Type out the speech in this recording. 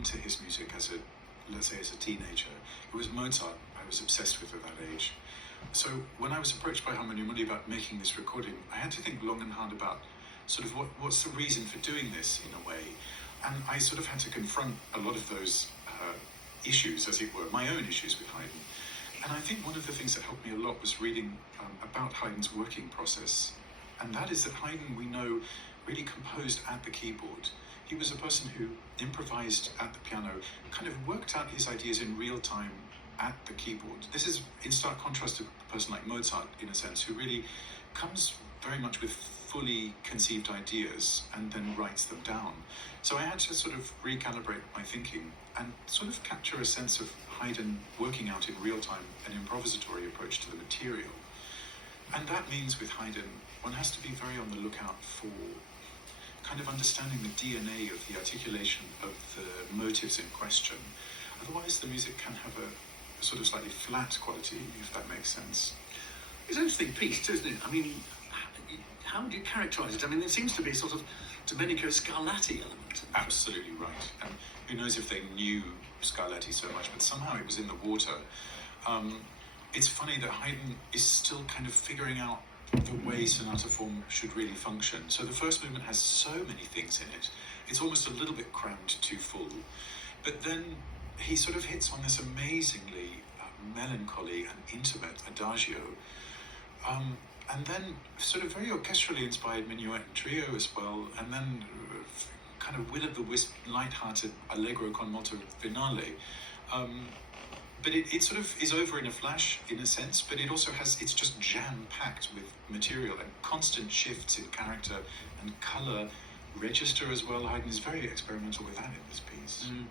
into his music as a, let's say, as a teenager. It was Mozart I was obsessed with at that age. So when I was approached by Harmonia Mundi about making this recording, I had to think long and hard about sort of what's the reason for doing this in a way. And I sort of had to confront a lot of those issues, as it were, my own issues with Haydn. And I think one of the things that helped me a lot was reading about Haydn's working process. And that is that Haydn, we know, really composed at the keyboard. He was a person who improvised at the piano, kind of worked out his ideas in real time at the keyboard. This is in stark contrast to a person like Mozart, in a sense, who really comes very much with fully conceived ideas and then writes them down. So I had to sort of recalibrate my thinking and sort of capture a sense of Haydn working out in real time an improvisatory approach to the material. And that means with Haydn, one has to be very on the lookout for kind of understanding the DNA of the articulation of the motives in question. Otherwise, the music can have a sort of slightly flat quality, if that makes sense. It's an interesting piece, isn't it? I mean, how would you characterise it? I mean, there seems to be a sort of Domenico Scarlatti element. Absolutely right. And who knows if they knew Scarlatti so much, but somehow it was in the water. It's funny that Haydn is still kind of figuring out the way sonata form should really function. So the first movement has so many things in it. It's almost a little bit crammed too full. But then he sort of hits on this amazingly melancholy and intimate adagio. And then sort of very orchestrally inspired minuet and trio as well. And then kind of will-o'-the-wisp, light-hearted allegro con molto finale. But it sort of is over in a flash, in a sense, but it also it's just jam-packed with material and constant shifts in character and colour register as well. Haydn is very experimental with that in this piece. Mm.